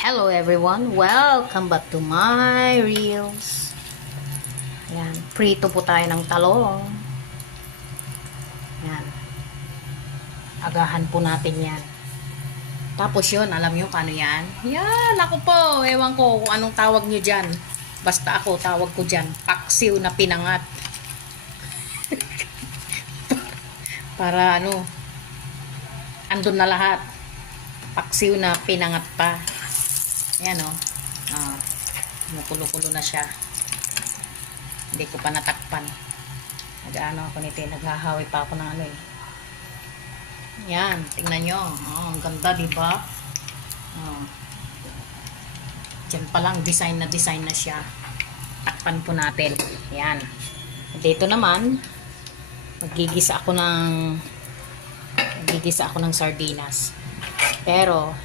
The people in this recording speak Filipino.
Hello everyone! Welcome back to my reels. Yan, prito po tayo ng talong. Yan. Agahan po natin yan. Tapos yun, alam nyo paano yan? Yan, ako po, ewan ko kung anong tawag nyo dyan. Basta ako, tawag ko dyan, paksiw na pinangat. Para ano, andun na lahat. Paksiw na pinangat pa. Ayan o. Kumukulo-kulo na siya. Hindi ko pa natakpan. Nag-ano ako nito. Naghahawi pa ako ng ano eh. Ayan. Tingnan nyo. Ang ganda diba? Diyan pa lang design na siya. Takpan po natin. Ayan. Dito naman magigisa ako ng sardinas. Pero